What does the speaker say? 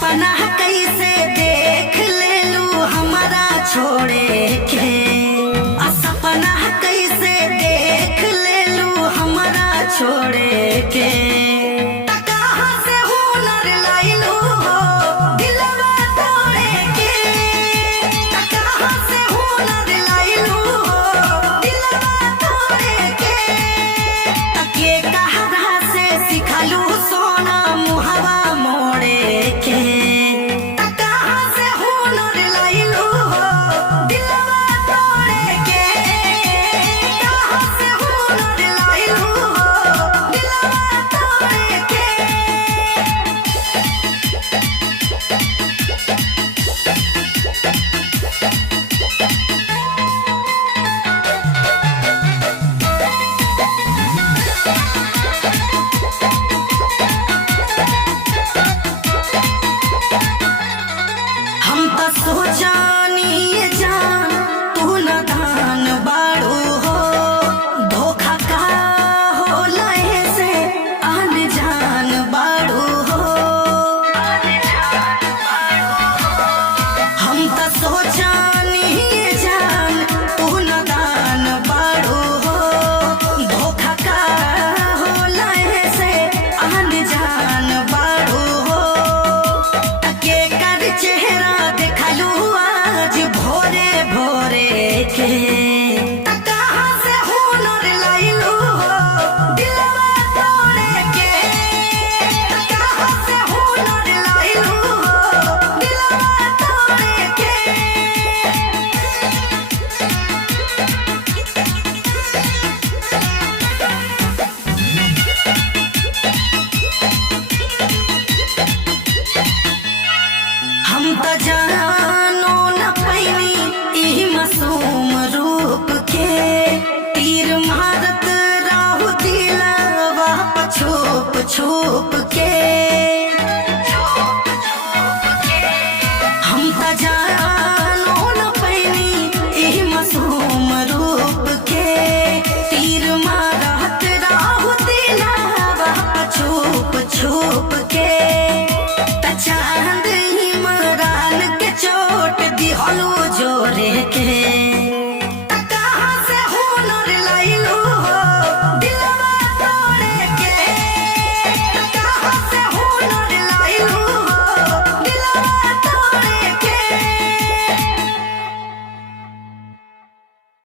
सपना कैसे देख ले लू हमारा छोड़े के, सपना कैसे देख ले लू हमारा छोड़े के। कहाँ से हुनर लाइलू हो दिलवा तोड़े के, कहाँ से हुनर लाइलू हो दिलवा तोड़े के। के कहरा से सिखलू सोना मुहवा मोड़े के, कहाँ से हुनर लाइलू हो दिलवा तोड़े के। कहाँ से हुनर लाइलू हो दिलवा तोड़े के। हम तो सोचानी ये जान तू नादान बाड़ू हो, धोखा का हो लहे से अनजान बाड़ू हो। हम तो सोचानी ये जान तू नादान बाड़ू हो, धोखा का हो लहे से अनजान बाड़ू हो। के कर चेहरा देखलू आज भोरे भोरे के, कहाँ से हुनर लाइलू हो दिलवा तोड़े के। कहाँ से हुनर लाइलू हो दिलवा तोड़े के। हम तो जान